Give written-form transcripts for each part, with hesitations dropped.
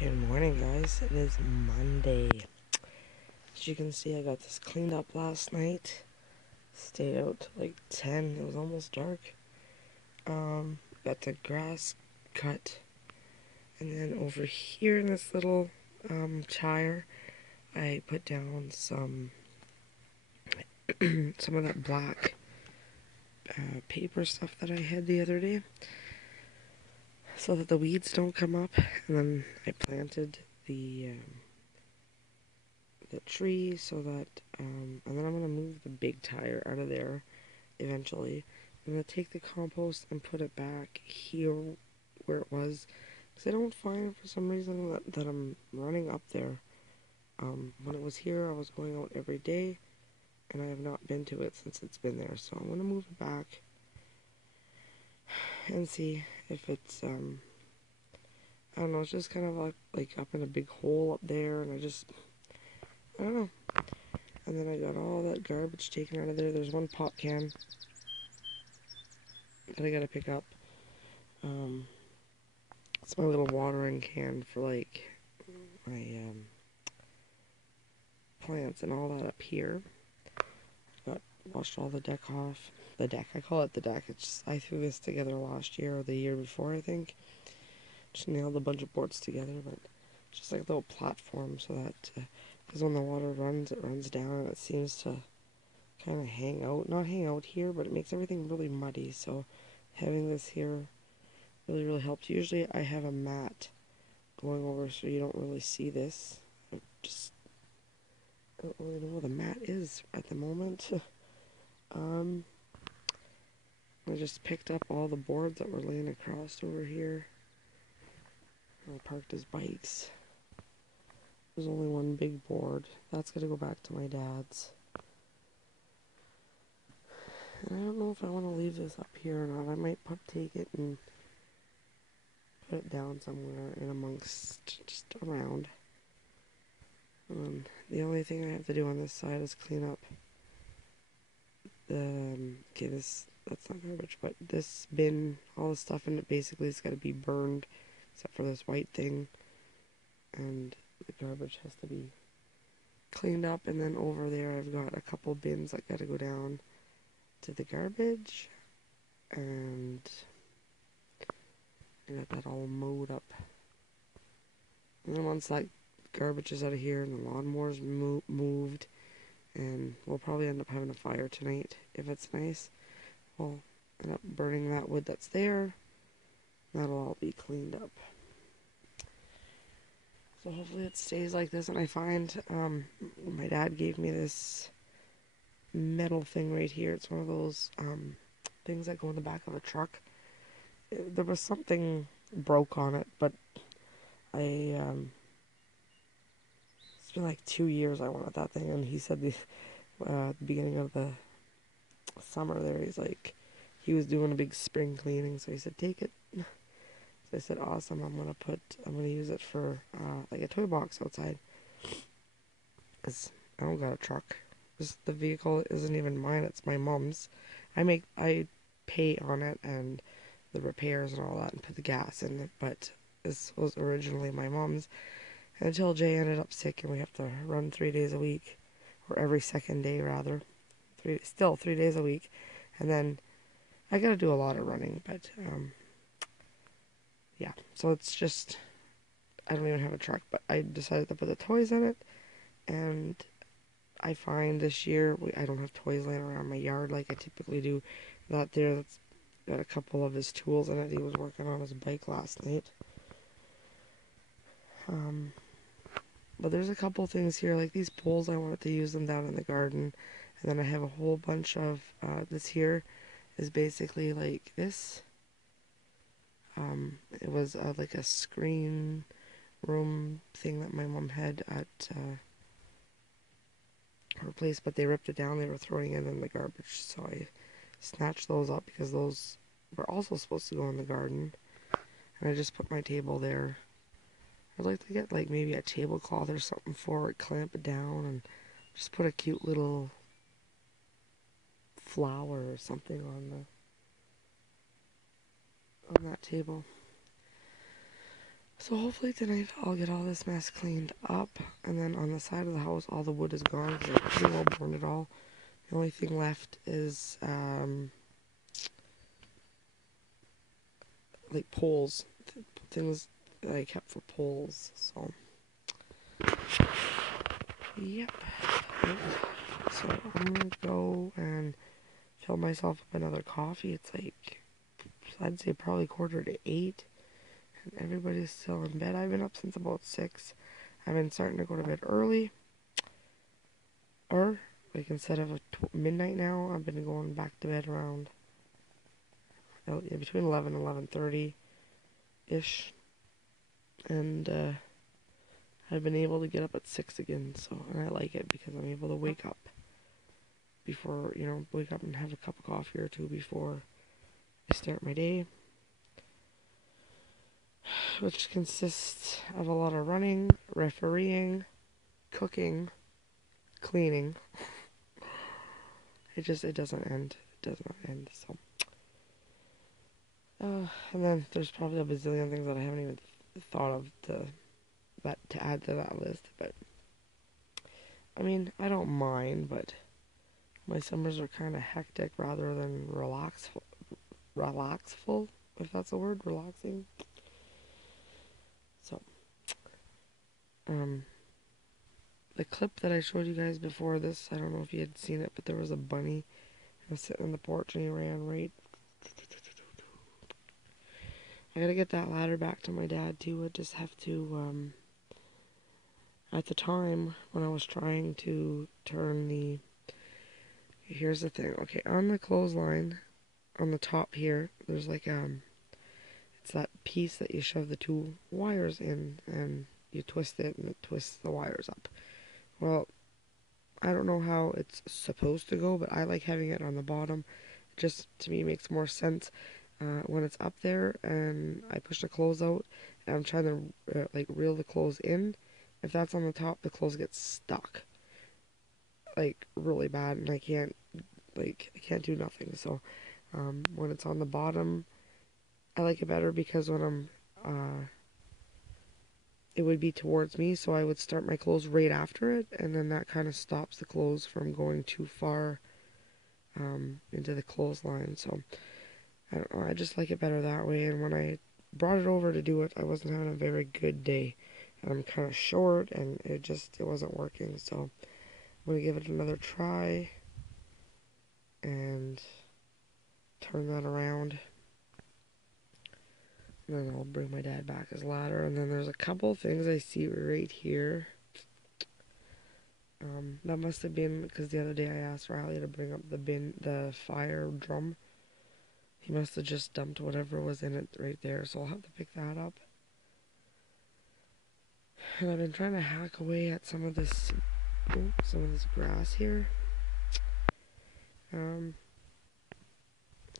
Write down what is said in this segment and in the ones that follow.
Good morning, guys. It is Monday. As you can see, I got this cleaned up last night. Stayed out till like 10. It was almost dark. Got the grass cut. And then over here in this little chire, I put down some some of that black paper stuff that I had the other day, so that the weeds don't come up. And then I planted the tree so that, and then I'm gonna move the big tire out of there eventually. I'm gonna take the compost and put it back here where it was, because I don't find for some reason that I'm running up there. When it was here, I was going out every day, and I have not been to it since it's been there. So I'm gonna move it back and see if it's I don't know. It's just kind of like up in a big hole up there, and I don't know. And then I got all that garbage taken out of there. There's one pop can that I gotta pick up. It's my little watering can for like my plants and all that up here. Got washed all the deck off. The deck, I call it the deck. It's just, I threw this together last year or the year before, I think. Just nailed a bunch of boards together, but just like a little platform so that because when the water runs, it runs down and it seems to kind of hang out. Not hang out here, but it makes everything really muddy. So having this here really helped. Usually I have a mat going over so you don't really see this. I don't really know where the mat is at the moment. I just picked up all the boards that were laying across over here. I parked his bikes. There's only one big board. That's gonna go back to my dad's. And I don't know if I want to leave this up here or not. I might take it and put it down somewhere in amongst, just around. The only thing I have to do on this side is clean up the, that's not garbage, but this bin, all the stuff in it basically has got to be burned, except for this white thing, and the garbage has to be cleaned up. And then over there I've got a couple bins that got to go down to the garbage, and I got that all mowed up. And then once that garbage is out of here and the lawnmower's moved, and we'll probably end up having a fire tonight if it's nice, we'll end up burning that wood that's there. That'll all be cleaned up. So hopefully it stays like this. And I find my dad gave me this metal thing right here. It's one of those things that go in the back of a truck. There was something broke on it, but I it's been like 2 years I wanted that thing, and he said at the beginning of the summer there, he's like, he was doing a big spring cleaning, so he said take it. So I said awesome. I'm gonna use it for like a toy box outside, because I don't got a truck. The vehicle isn't even mine, it's my mom's. I pay on it and the repairs and all that and put the gas in it, but this was originally my mom's until Jay ended up sick and we have to run 3 days a week, or every second day rather. 3 days a week. And then I gotta do a lot of running, but yeah, so it's just, I don't even have a truck, but I decided to put the toys in it. And I find this year I don't have toys laying around my yard like I typically do. That's got a couple of his tools in it. He was working on his bike last night. But there's a couple things here, like these poles. I wanted to use them down in the garden. And then I have a whole bunch of, this here is basically like this. It was like a screen room thing that my mom had at her place, but they ripped it down. They were throwing it in the garbage, so I snatched those up because those were also supposed to go in the garden. And I just put my table there. I'd like to get like maybe a tablecloth or something for it, clamp it down, and just put a cute little flower or something on that table. So hopefully tonight I'll get all this mess cleaned up, and then on the side of the house all the wood is gone. So I pretty well burned it all. The only thing left is like poles, things that I kept for poles. So yep. So I'm gonna go and fill myself up another coffee. It's like, I'd say probably 7:45, and everybody's still in bed. I've been up since about 6. I've been starting to go to bed early, or like instead of midnight now, I've been going back to bed around between 11 and 11:30 ish, and I've been able to get up at 6 again. So, and I like it because I'm able to wake up before, wake up and have a cup of coffee or two before I start my day, which consists of a lot of running, refereeing, cooking, cleaning. It doesn't end. It does not end. So, and then there's probably a bazillion things that I haven't even thought of to add to that list. But I mean, I don't mind. But my summers are kind of hectic rather than relaxful, if that's a word, relaxing. So, the clip that I showed you guys before this, I don't know if you had seen it, but there was a bunny who was sitting on the porch and he ran right. I gotta get that ladder back to my dad too. I just have to, at the time when I was trying to turn here's the thing, okay, on the clothesline, on the top here, there's like, it's that piece that you shove the 2 wires in, and you twist it, and it twists the wires up. Well, I don't know how it's supposed to go, but I like having it on the bottom. It just, to me, makes more sense. When it's up there, and I push the clothes out, and I'm trying to, reel the clothes in, if that's on the top, the clothes get stuck. Like, really bad, and I can't do nothing. So, when it's on the bottom, I like it better because when it would be towards me, so I would start my clothes right after it, and then that kind of stops the clothes from going too far into the clothesline. So, I don't know, I just like it better that way. And when I brought it over to do it, I wasn't having a very good day. I'm kind of short, and it wasn't working. So, I'm going to give it another try and turn that around. And then I'll bring my dad back his ladder. And then there's a couple things I see right here. That must have been because the other day I asked Riley to bring up the fire drum. He must have just dumped whatever was in it right there, so I'll have to pick that up. And I've been trying to hack away at some of this grass here.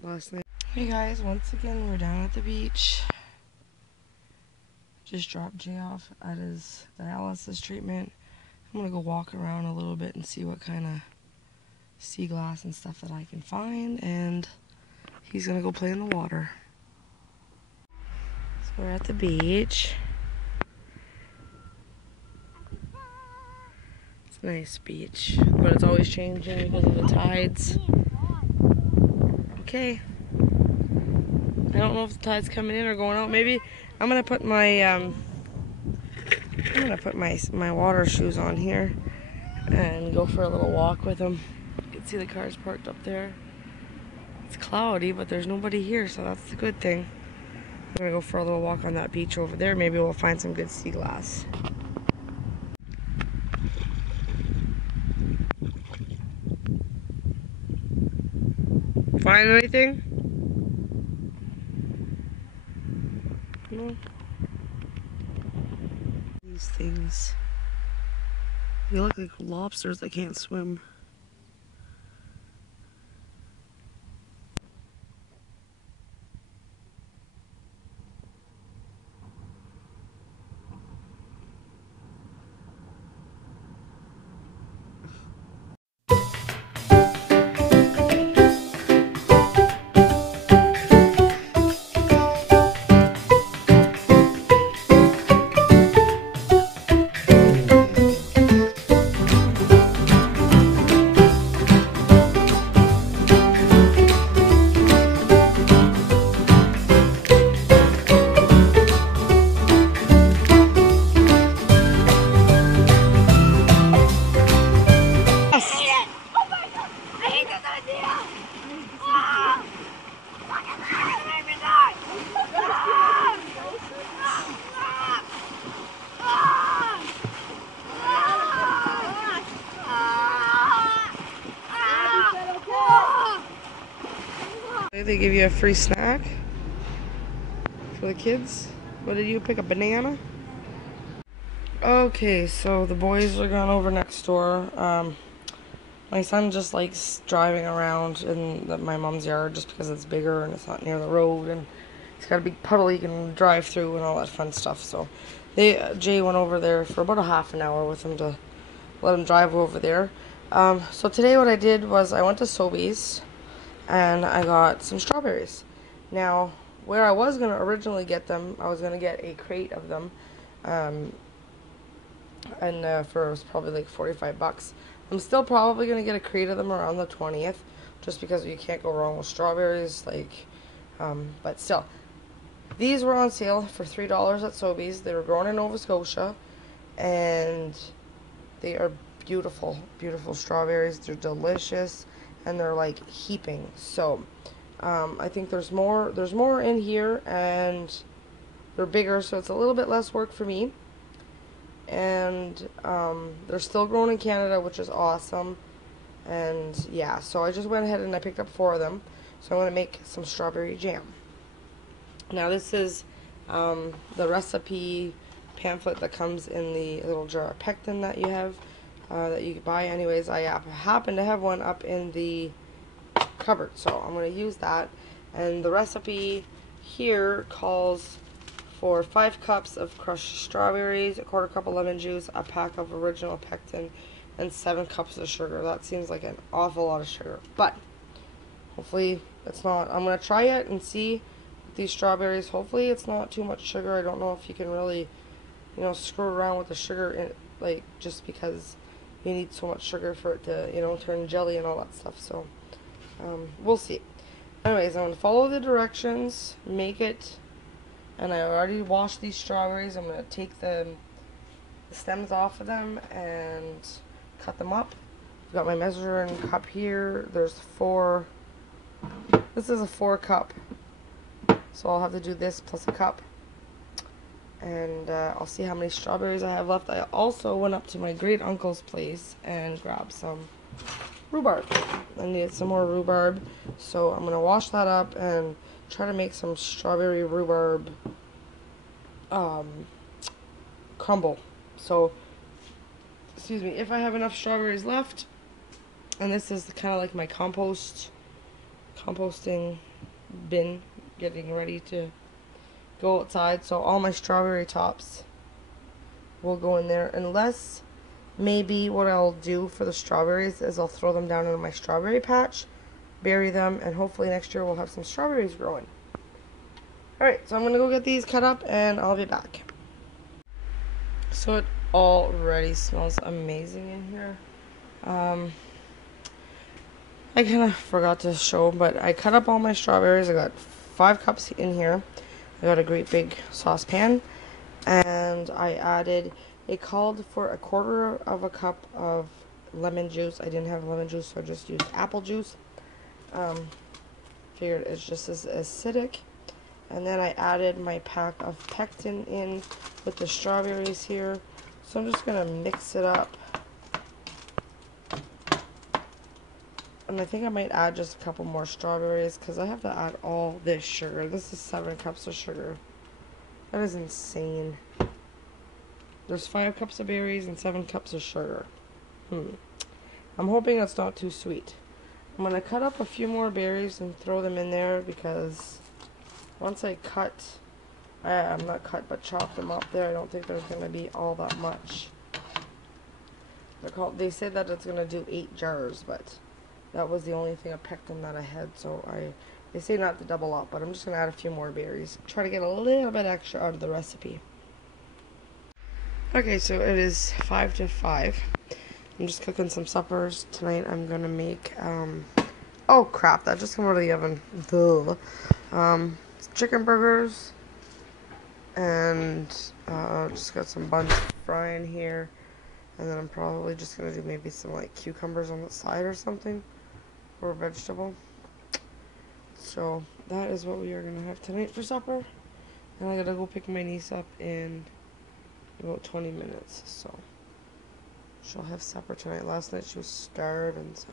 Last night. Hey guys, once again we're down at the beach. Just dropped Jay off at his dialysis treatment. I'm gonna go walk around a little bit and see what kind of sea glass and stuff that I can find, and he's gonna go play in the water. So we're at the beach. It's a nice beach, but it's always changing because of the tides. Okay. I don't know if the tide's coming in or going out. Maybe I'm gonna put my my water shoes on here and go for a little walk with them. You can see the cars parked up there. It's cloudy, but there's nobody here, so that's the good thing. I'm gonna go for a little walk on that beach over there. Maybe we'll find some good sea glass. Find anything? No. These things, they look like lobsters that can't swim. they give you a free snack for the kids. What did you pick? A banana? Okay, so the boys are gone over next door. My son just likes driving around in my mom's yard just because it's bigger and it's not near the road, and it's got a big puddle he can drive through and all that fun stuff. So Jay went over there for about a half an hour with him to let him drive over there. So today what I did was I went to Sobeys and I got some strawberries. Now, where I was going to originally get them, I was going to get a crate of them, and for it was probably like $45. I'm still probably going to get a crate of them around the 20th, just because you can't go wrong with strawberries, but still. These were on sale for $3 at Sobeys. They were grown in Nova Scotia, and they are beautiful, beautiful strawberries. They're delicious, and they're like heaping. So, I think there's more in here, and they're bigger, so it's a little bit less work for me. And they're still grown in Canada, which is awesome. And yeah, so I just went ahead and I picked up 4 of them. So I'm going to make some strawberry jam. Now this is the recipe pamphlet that comes in the little jar of pectin that you have, that you can buy. Anyways, I happen to have one up in the cupboard, so I'm going to use that. And the recipe here calls for 5 cups of crushed strawberries, a quarter cup of lemon juice, a pack of original pectin, and 7 cups of sugar. That seems like an awful lot of sugar, but hopefully it's not. I'm going to try it and see these strawberries. Hopefully it's not too much sugar. I don't know if you can really, screw around with the sugar, just because you need so much sugar for it to, turn jelly and all that stuff. So, we'll see. Anyways, I'm going to follow the directions, make it. And I already washed these strawberries. I'm going to take the stems off of them and cut them up. I've got my measuring cup here. There's 4. This is a 4 cup. So I'll have to do this plus a cup. And I'll see how many strawberries I have left. I also went up to my great uncle's place and grabbed some rhubarb. I needed some more rhubarb. So I'm going to wash that up and try to make some strawberry rhubarb crumble. So, excuse me, if I have enough strawberries left, and this is kind of like my composting bin, getting ready to go outside. So all my strawberry tops will go in there, unless maybe what I'll do for the strawberries is I'll throw them down into my strawberry patch, bury them, and hopefully next year we'll have some strawberries growing. Alright, so I'm going to go get these cut up and I'll be back. So it already smells amazing in here. I kind of forgot to show, but I cut up all my strawberries. I got 5 cups in here. I got a great big saucepan, and I added, it called for a quarter of a cup of lemon juice. I didn't have lemon juice, so I just used apple juice. Figured it's just as acidic. And then I added my pack of pectin in with the strawberries here. So I'm just going to mix it up. And I think I might add just a couple more strawberries because I have to add all this sugar. This is 7 cups of sugar. That is insane. There's 5 cups of berries and 7 cups of sugar. I'm hoping that's not too sweet. I'm going to cut up a few more berries and throw them in there because once I I'm not cut, but chop them up there, I don't think there's going to be all that much. They said that it's going to do 8 jars, but that was the only thing of pectin that I had, so they say not to double up, but I'm just going to add a few more berries. Try to get a little bit extra out of the recipe. Okay, so it is 5 to 5. I'm just cooking some suppers. Tonight I'm going to make, oh crap, that just came out of the oven. Duh. Chicken burgers, and just got some buns frying here, and then I'm probably just going to do maybe some like cucumbers on the side or something, or a vegetable. So that is what we are going to have tonight for supper, and I got to go pick my niece up in about 20 minutes, so she'll have supper tonight. Last night she was starving, so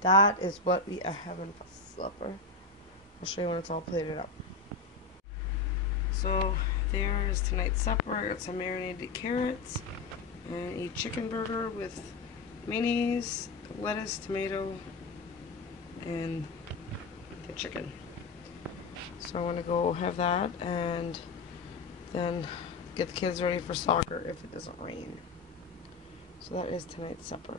that is what we are having for supper. I'll show you when it's all plated up. So there is tonight's supper. I got some marinated carrots and a chicken burger with mayonnaise, lettuce, tomato, and the chicken. So I want to go have that and then get the kids ready for soccer if it doesn't rain. So that is tonight's supper.